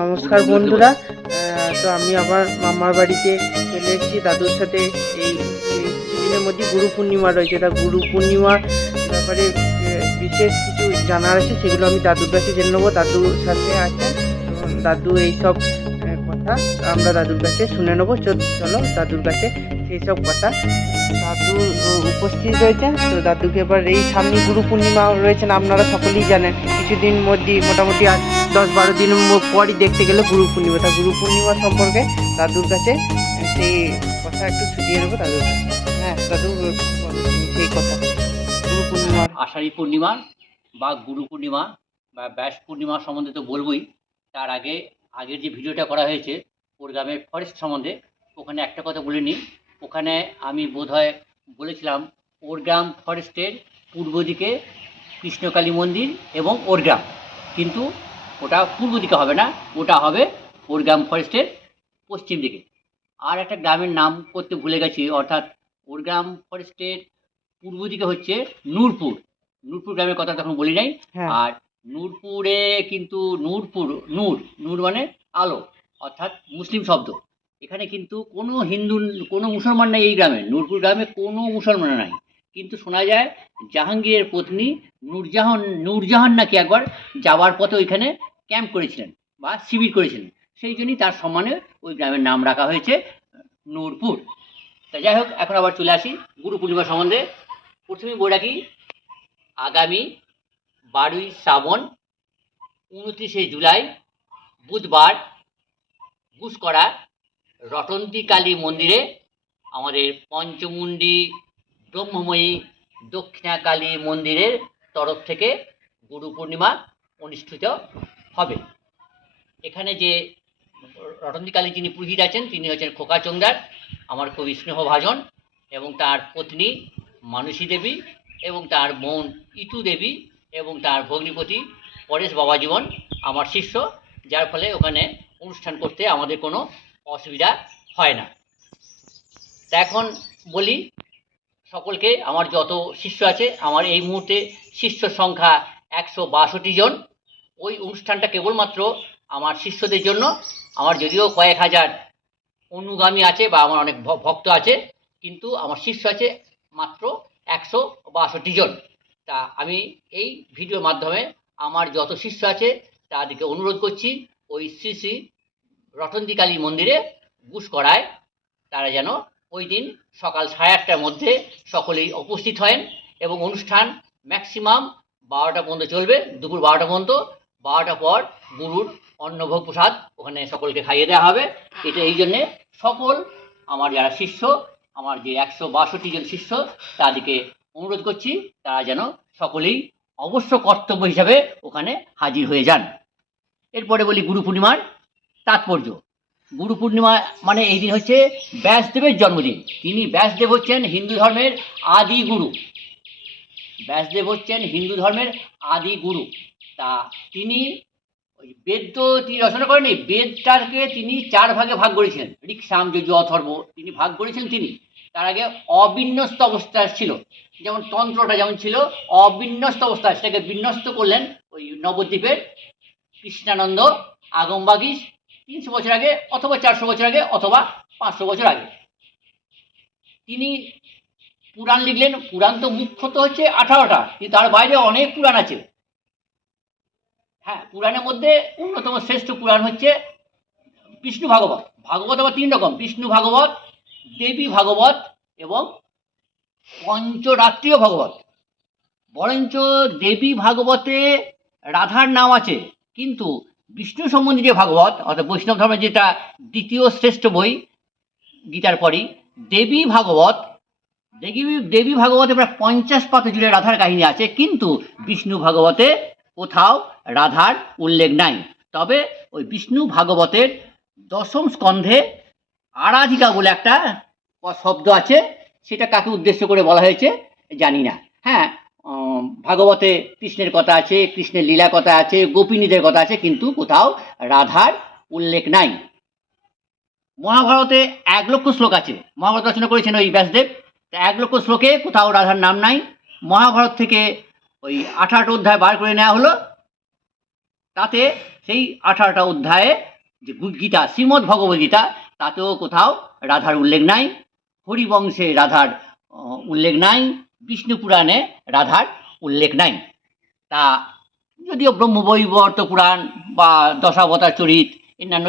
নমস্কার বন্ধুরা। তো আমি আবার মামার বাড়িতে চলে এসেছি দাদুর সাথে। এই কিছুদিনের মধ্যে গুরু পূর্ণিমা রয়েছে, তা গুরু পূর্ণিমার ব্যাপারে বিশেষ কিছু জানার আছে, সেগুলো আমি দাদুর কাছে জেনে নেবো। দাদুর সাথে আছেন দাদু, এইসব কথা আমরা দাদুর কাছে শুনে নেবো। চলো দাদুর কাছে সেই সব কথা। দাদু উপস্থিত রয়েছেন, তো দাদুকে এবার এই সামনে গুরু পূর্ণিমা রয়েছেন, আপনারা সকলেই জানেন। কিছুদিন মধ্যে মোটামুটি 10-12 দিন পরই দেখতে গেলে গুরু পূর্ণিমা। তা গুরু পূর্ণিমা সম্পর্কে দাদুর কাছে সেই কথা একটু শুনিয়ে নেবো দাদুর কাছে। হ্যাঁ দাদু, সেই কথা গুরু পূর্ণিমা, আষাঢ়ী পূর্ণিমা বা গুরু পূর্ণিমা বা ব্যাস পূর্ণিমা সম্বন্ধে তো বলবই। তার আগের যে ভিডিওটা করা হয়েছে ওরগ্রামের ফরেস্ট সম্বন্ধে, ওখানে একটা কথা বলে নিই। ওখানে আমি বোধহয় বলেছিলাম ওরগ্রাম ফরেস্টের পূর্ব দিকে কৃষ্ণকালী মন্দির এবং ওরগ্রাম, কিন্তু ওটা পূর্ব দিকে হবে না, ওটা হবে ওরগ্রাম ফরেস্টের পশ্চিম দিকে। আর একটা গ্রামের নাম করতে ভুলে গেছি, অর্থাৎ ওরগ্রাম ফরেস্টের পূর্ব দিকে হচ্ছে নূরপুর। নূরপুর গ্রামের কথা তখন বলি নাই। আর নূরপুরে কিন্তু নূর মানে আলো, অর্থাৎ মুসলিম শব্দ। এখানে কিন্তু কোনো হিন্দু, কোনো মুসলমান নাই এই গ্রামে। নূরপুর গ্রামে কোনো মুসলমান নাই, কিন্তু শোনা যায় জাহাঙ্গীরের পত্নী নূরজাহান নাকি একবার যাওয়ার পথে ওইখানে ক্যাম্প করেছিলেন বা শিবির করেছিলেন, সেই জন্যই তার সম্মানে ওই গ্রামের নাম রাখা হয়েছে নূরপুর। তা যাই হোক, এখন আবার চলে আসি গুরু পূর্ণিমা সম্বন্ধে। প্রথমে বলে রাখি, আগামী 12ই শ্রাবণ 29শে জুলাই বুধবার গুসকরা রটন্তী কালী মন্দিরে আমাদের পঞ্চমুণ্ডী ব্রহ্মময়ী দক্ষিণাকালী মন্দিরের তরফ থেকে গুরু পূর্ণিমা অনুষ্ঠিত হবে। এখানে যে রটন্তী কালী যিনি পুরোহিত আছেন, তিনি হচ্ছেন খোকা চোংদার, আমার খুবই স্নেহভাজন, এবং তার পত্নী মানসী দেবী এবং তার বোন ইতু দেবী এবং তার ভগ্নিপতি পরেশ বাবাজীবন আমার শিষ্য, যার ফলে ওখানে অনুষ্ঠান করতে আমাদের কোনো অসুবিধা হয় না। তা এখন বলি সকলকে, আমার যত শিষ্য আছে, আমার এই মুহূর্তে শিষ্য সংখ্যা 162 জন। ওই অনুষ্ঠানটা কেবলমাত্র আমার শিষ্যদের জন্য। আমার যদিও কয়েক হাজার অনুগামী আছে বা আমার অনেক ভক্ত আছে, কিন্তু আমার শিষ্য আছে মাত্র 162 জন। তা আমি এই ভিডিওর মাধ্যমে আমার যত শিষ্য আছে তাদেরকে অনুরোধ করছি, ওই শ্রী শ্রী রটন্তী কালী মন্দিরে গুসকরায় তারা যেন ওই দিন সকাল 8:30টার মধ্যে সকলেই উপস্থিত হন, এবং অনুষ্ঠান ম্যাক্সিমাম 12টা পর্যন্ত চলবে, দুপুর 12টা পর্যন্ত। 12টা পর গুরুর অন্নভোগ প্রসাদ ওখানে সকলকে খাইয়ে দেওয়া হবে। এটা এই জন্যে সকল আমার যারা শিষ্য, আমার যে 162 জন শিষ্য, তাদেরকে অনুরোধ করছি তারা যেন সকলেই অবশ্য কর্তব্য হিসাবে ওখানে হাজির হয়ে যান। এরপরে বলি গুরু পূর্ণিমার তাৎপর্য। গুরু পূর্ণিমা মানে এই দিন হচ্ছে ব্যাসদেবের জন্মদিন। তিনি ব্যাসদেব হচ্ছেন হিন্দু ধর্মের আদি গুরু। ব্যাসদেব হচ্ছেন হিন্দু ধর্মের আদি গুরু। তা তিনি ওই বেদ তো তিনি রচনা করেনি, বেদটাকে তিনি 4 ভাগে ভাগ করেছিলেন। ঋক, সাম, যজু, অথর্ব তিনি ভাগ করেছিলেন। তিনি তার আগে অবিন্যস্ত অবস্থায় ছিল, যেমন তন্ত্রটা যেমন ছিল অবিন্যস্ত অবস্থায়, সেটাকে বিন্যস্ত করলেন ওই নবদ্বীপের কৃষ্ণানন্দ আগমবাগীশ 300 বছর আগে, অথবা 400 বছর আগে, অথবা 500 বছর আগে। তিনি পুরাণ লিখলেন। পুরাণ তো মুখ্যত হচ্ছে 18টা, কিন্তু তার বাইরে অনেক পুরাণ আছে। হ্যাঁ, পুরাণের মধ্যে অন্যতম শ্রেষ্ঠ পুরাণ হচ্ছে বিষ্ণু ভাগবত। ভাগবত আবার 3 রকম, বিষ্ণু ভাগবত, দেবী ভাগবত এবং পঞ্চরাত্রিয় ভাগবত। বরঞ্চ দেবী ভাগবতে রাধার নাম আছে, কিন্তু বিষ্ণু সম্বন্ধে যে ভাগবত, অর্থাৎ বৈষ্ণব ধর্মের যেটা দ্বিতীয় শ্রেষ্ঠ বই গীতার পরই, দেবী ভাগবতে প্রায় 50 পাতা জুড়ে রাধার কাহিনী আছে, কিন্তু বিষ্ণু ভাগবতে কোথাও রাধার উল্লেখ নাই। তবে ওই বিষ্ণু ভাগবতের 10ম স্কন্ধে আরাধিকা বলে একটা শব্দ আছে, সেটা কাকে উদ্দেশ্য করে বলা হয়েছে জানি না। হ্যাঁ, ভাগবতে কৃষ্ণের কথা আছে, কৃষ্ণের লীলা কথা আছে, গোপিনীদের কথা আছে, কিন্তু কোথাও রাধার উল্লেখ নাই। মহাভারতে 1 লক্ষ শ্লোক আছে, মহাভারত রচনা করেছেন ওই ব্যাসদেব। 1 লক্ষ শ্লোকে কোথাও রাধার নাম নাই। মহাভারত থেকে ওই 18টা অধ্যায় বার করে নেওয়া হলো, তাতে সেই 18টা অধ্যায়ে যে গীতা, শ্রীমদ্ ভগবদ্গীতা, তাতেও কোথাও রাধার উল্লেখ নাই, হরিবংশে রাধার উল্লেখ নাই, বিষ্ণু পুরাণে রাধার উল্লেখ নাই। তা যদিও ব্রহ্মবৈবর্ত পুরাণ বা দশাবতার চরিত, অন্যান্য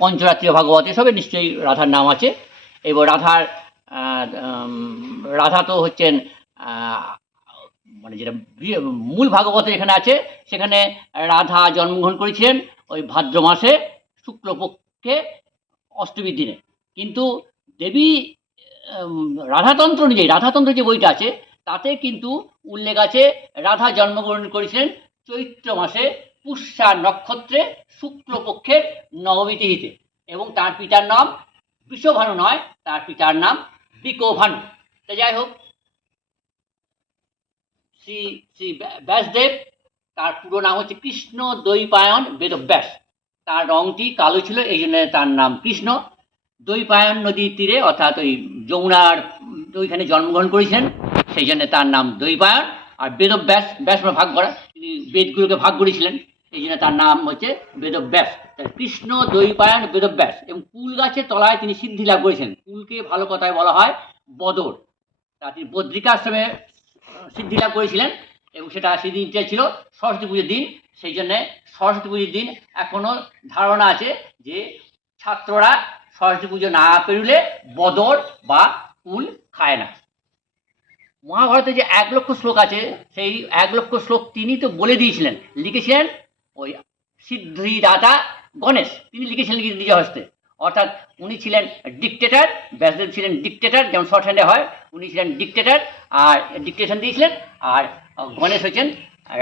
পঞ্চরাত্রীয় ভাগবত এসবে নিশ্চয়ই রাধার নাম আছে। এবার রাধা তো হচ্ছেন মানে যেটা মূল ভাগবতে এখানে আছে, সেখানে রাধা জন্মগ্রহণ করেছিলেন ওই ভাদ্র মাসে শুক্লপক্ষে অষ্টমীর দিনে। কিন্তু দেবী রাধাতন্ত্র অনুযায়ী, রাধাতন্ত্র যে বইটা আছে তাতে কিন্তু উল্লেখ আছে রাধা জন্মগ্রহণ করেছিলেন চৈত্র মাসে পুষ্যা নক্ষত্রে শুক্লপক্ষের নবমী তিথিতে, এবং তার পিতার নাম বৃষভানু নয়, তার পিতার নাম বিকোভানু। তা যাই হোক, শ্রী শ্রী ব্যাসদেব, তার পুরো নাম হচ্ছে কৃষ্ণ দ্বৈপায়ন বেদব্যাস। তার রংটি কালো ছিল, এই জন্য তার নাম কৃষ্ণ। দ্বৈপায়ন নদীর তীরে, অর্থাৎ ওই যমুনার ওইখানে জন্মগ্রহণ করেছেন, সেই জন্য তার নাম দ্বৈপায়ন। আর বেদব্যাস, ব্যাস ভাগ করা, তিনি বেদগুলোকে ভাগ করেছিলেন, এই জন্য তার নাম হচ্ছে বেদব্যাস। কৃষ্ণ দ্বৈপায়ন বেদব্যাস। এবং কুল গাছের তলায় তিনি সিদ্ধি লাভ করেছেন। কুলকে ভালো কথায় বলা হয় বদর। তা তিনি বদ্রিকাশ্রমে সিদ্ধি লাভ করেছিলেন, এবং সেটা সেদিনটা ছিল সরস্বতী পুজোর দিন। সেই জন্যে সরস্বতী পুজোর দিন এখনো ধারণা আছে যে ছাত্ররা সরস্বতী পুজো না পেরুলে বদর বা কুল খায় না। মহাভারতে যে 1 লক্ষ শ্লোক আছে, সেই 1 লক্ষ শ্লোক তিনি তো বলে দিয়েছিলেন, লিখেছিলেন ওই সিদ্ধিদাতা গণেশ, তিনি লিখেছিলেন নিজ হস্তে। অর্থাৎ উনি ছিলেন ডিকটেটর, ব্যাসদেব ছিলেন ডিকটেটর, যেমন শর্ট হ্যান্ডে হয়, উনি ছিলেন ডিকটেটর আর ডিকটেশন দিয়েছিলেন, আর গণেশ হচ্ছেন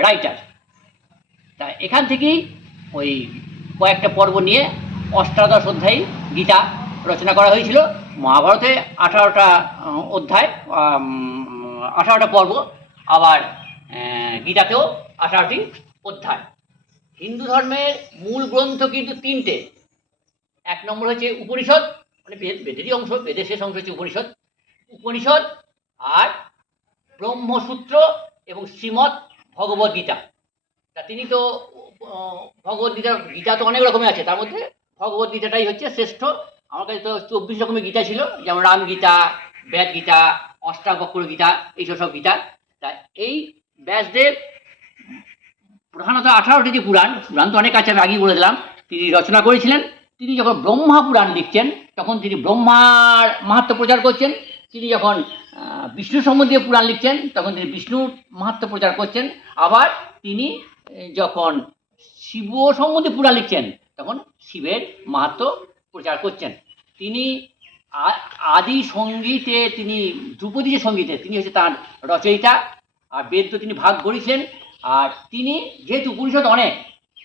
রাইটার। তা এখান থেকেই ওই কয়েকটা পর্ব নিয়ে অষ্টাদশ অধ্যায়ী গীতা রচনা করা হয়েছিল। মহাভারতে 18টা অধ্যায়, 18টা পর্ব, আবার গীতাতেও 18টি অধ্যায়। হিন্দু ধর্মের মূল গ্রন্থ কিন্তু 3টে। 1 নম্বর হচ্ছে উপনিষদ, মানে বেদেরই অংশ, বেদের শেষ অংশ হচ্ছে উপনিষদ। উপনিষদ আর ব্রহ্মসূত্র এবং শ্রীমদ্ ভগবদ্গীতা। তা তিনি তো ভগবদ্গীতা, গীতা তো অনেক রকমের আছে, তার মধ্যে ভগবদ্গীতাটাই হচ্ছে শ্রেষ্ঠ। আমার কাছে তো 24 রকমের গীতা ছিল, যেমন রাম গীতা, বেদ গীতা, অষ্টাবক্র গীতা, এইসব সব গীতা। তা এই ব্যাসদেব প্রধানত 18টি যে পুরাণ, পুরাণ তো অনেক আছে, আমি আগেই বলে দিলাম, তিনি রচনা করেছিলেন। তিনি যখন ব্রহ্মা পুরাণ লিখছেন, তখন তিনি ব্রহ্মার মাহাত্ম্য প্রচার করছেন। তিনি যখন বিষ্ণু সম্বন্ধীয় পুরাণ লিখছেন, তখন তিনি বিষ্ণুর মাহাত্ম্য প্রচার করছেন। আবার তিনি যখন শিব সম্বন্ধে পুরাণ লিখছেন, তখন শিবের মাহাত্ম্য প্রচার করছেন। তিনি আদি সঙ্গীতে, তিনি ধ্রুপদী যে সঙ্গীতে, তিনি হচ্ছে তার রচয়িতা। আর বেদ তো তিনি ভাগ করেছেন। আর তিনি যেহেতু উপনিষদ অনেক,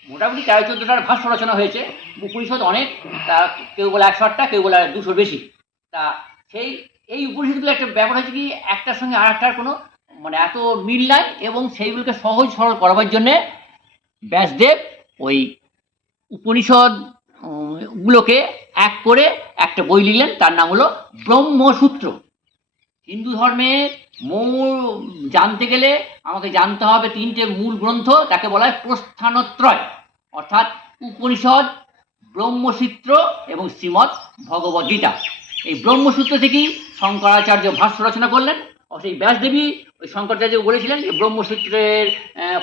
মোটামুটি 13-14টার ভাষ্য রচনা হয়েছে, উপনিষদ অনেক, তা কেউ বলে 108টা, কেউ বলে 200-র বেশি। তা এই উপনিষদগুলো একটা ব্যাপার হচ্ছে কি, একটার সঙ্গে আর একটার কোনো মানে এত মিল নাই, এবং সেইগুলোকে সহজ সরল করাবার জন্যে ব্যাসদেব ওই উপনিষদ গুলোকে এক করে একটা বই লিখলেন, তার নাম হলো ব্রহ্মসূত্র। হিন্দু ধর্মের মূল জানতে গেলে আমাকে জানতে হবে 3টে মূল গ্রন্থ, তাকে বলা হয় প্রস্থানত্রয়, অর্থাৎ উপনিষদ, ব্রহ্মসূত্র এবং শ্রীমদ্ ভগবদ্গীতা। এই ব্রহ্মসূত্র থেকেই শঙ্করাচার্য ভাষ্য রচনা করলেন। সেই ব্যাসদেবী ওই শঙ্করাচার্য বলেছিলেন যে ব্রহ্মসূত্রের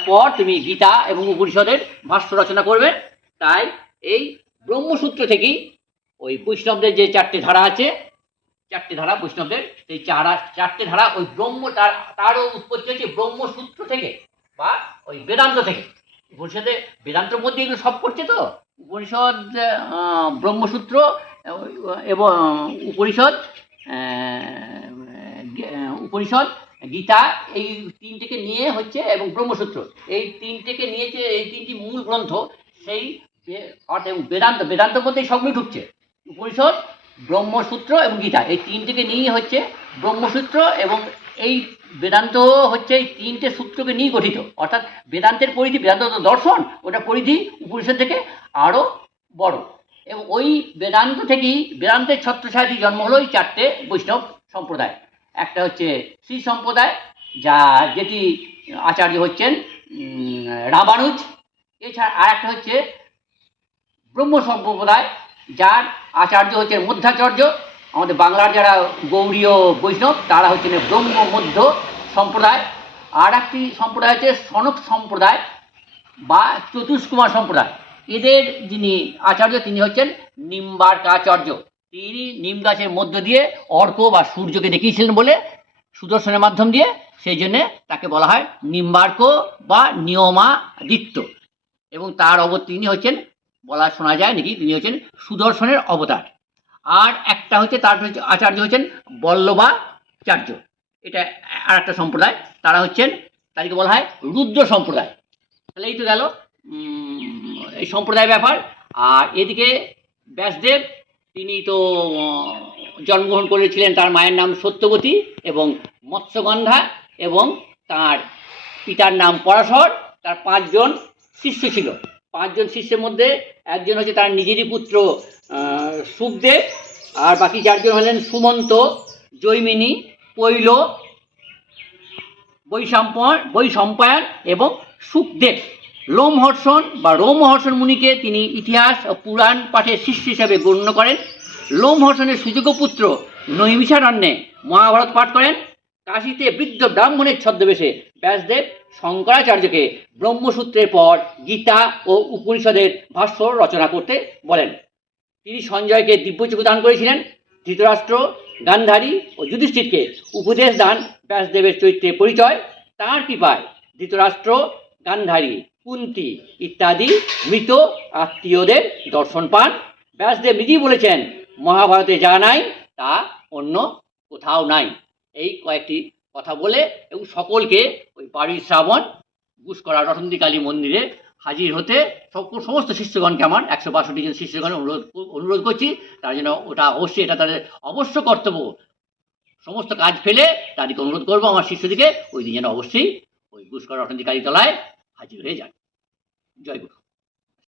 পর তুমি গীতা এবং উপনিষদের ভাষ্য রচনা করবে। তাই এই ব্রহ্মসূত্র থেকেই ওই বৈষ্ণবদের যে 4টে ধারা আছে, 4টে ধারা বৈষ্ণবদের, সেই 4টে ধারা ওই তারও উৎপত্তি হয়েছে ব্রহ্মসূত্র থেকে, বা ওই বেদান্ত থেকে। উপনিষদে বেদান্তের মধ্যে এগুলো সব করছে। তো উপনিষদ, ব্রহ্মসূত্র এবং উপনিষদ, গীতা, এই 3টেকে নিয়ে হচ্ছে, এবং ব্রহ্মসূত্র, এই 3টেকে নিয়ে যে এই 3টি মূল গ্রন্থ, সেই অর্থাৎ বেদান্ত মধ্যে সবগুলো ঢুকছে। উপনিষদ, ব্রহ্মসূত্র এবং গীতা, এই 3টেকে নিয়ে হচ্ছে ব্রহ্মসূত্র, এবং এই বেদান্ত হচ্ছে এই 3টে সূত্রকে নিয়ে গঠিত। অর্থাৎ বেদান্তের পরিধি, বেদান্ত দর্শন, ওটা পরিধি উপনিষদ থেকে আরও বড়। এবং ওই বেদান্ত থেকেই, বেদান্তের ছত্রছায়াতেই জন্ম হলো এই 4টে বৈষ্ণব সম্প্রদায়। একটা হচ্ছে শ্রী সম্প্রদায়, যেটি আচার্য হচ্ছেন রামানুজ। এছাড়া আর একটা হচ্ছে ব্রহ্ম সম্প্রদায়, যার আচার্য হচ্ছেন মধ্যাচার্য। আমাদের বাংলার যারা গৌড়ীয় বৈষ্ণব তারা হচ্ছেন ব্রহ্ম মধ্য সম্প্রদায়। আর একটি সম্প্রদায় হচ্ছে সনক সম্প্রদায় বা চতুষ্কুমার সম্প্রদায়। এদের যিনি আচার্য তিনি হচ্ছেন নিম্বার্কাচার্য। তিনি নিম গাছের মধ্য দিয়ে অর্ক বা সূর্যকে দেখিয়েছিলেন বলে সুদর্শনের মাধ্যম দিয়ে, সেই জন্যে তাকে বলা হয় নিম্বার্ক বা নিয়মাদিত্য। এবং তার তিনি হচ্ছেন, বলা শোনা যায় নাকি, তিনি হচ্ছেন সুদর্শনের অবতার। আর একটা হচ্ছে তার হচ্ছে আচার্য হচ্ছেন বল্লভাচার্য। এটা আর একটা সম্প্রদায়, তারা হচ্ছেন, তাদেরকে বলা হয় রুদ্র সম্প্রদায়। তাহলে এই তো গেল এই সম্প্রদায়ের ব্যাপার। আর এদিকে ব্যাসদেব তিনি তো জন্মগ্রহণ করেছিলেন, তার মায়ের নাম সত্যবতী এবং মৎস্যগন্ধা, এবং তার পিতার নাম পরাশর। তার 5 জন শিষ্য ছিল। 5 জন শিষ্যের মধ্যে একজন হচ্ছে তার নিজেরই পুত্র সুখদেব, আর বাকি 4 জন হলেন সুমন্ত, জৈমিনী, পৈল, বৈশম্পায়ন এবং সুখদেব। লোমহর্ষণ বা রোমহর্ষণ মুনিকে তিনি ইতিহাস ও পুরাণ পাঠের শিষ্য হিসাবে গণ্য করেন। লোমহর্ষণের সুযোগ্য পুত্র নৈমিষারণ্যে মহাভারত পাঠ করেন। কাশীতে বৃদ্ধ ব্রাহ্মণের ছদ্মবেশে ব্যাসদেব শঙ্করাচার্যকে ব্রহ্মসূত্রের পর গীতা ও উপনিষদের ভাষ্য রচনা করতে বলেন। তিনি সঞ্জয়কে দিব্যচক্ষু দান করেছিলেন। ধৃতরাষ্ট্র, গান্ধারী ও যুধিষ্ঠিরকে উপদেশ দান ব্যাসদেবের চরিত্রের পরিচয়। তাঁর কৃপায় ধৃতরাষ্ট্র, গান্ধারী, কুন্তী ইত্যাদি মৃত আত্মীয়দের দর্শন পান। ব্যাসদেব নিজেই বলেছেন, মহাভারতে যা নাই তা অন্য কোথাও নাই। এই কয়েকটি কথা বলে এবং সকলকে ওই 12ই শ্রাবণ গুসকরা রটন্তী কালী মন্দিরে হাজির হতে সমস্ত শিষ্যগণকে, আমার 162 জন শিষ্যগণ অনুরোধ করছি। তার জন্য ওটা অবশ্যই, এটা তাদের অবশ্য কর্তব্য। সমস্ত কাজ ফেলে তাদেরকে অনুরোধ করবো আমার শিষ্যদিকে ওই দিন যেন অবশ্যই ওই গুসকরা রটন্তী কালী তলায় হাজির হয়ে যান। জয় গুরু।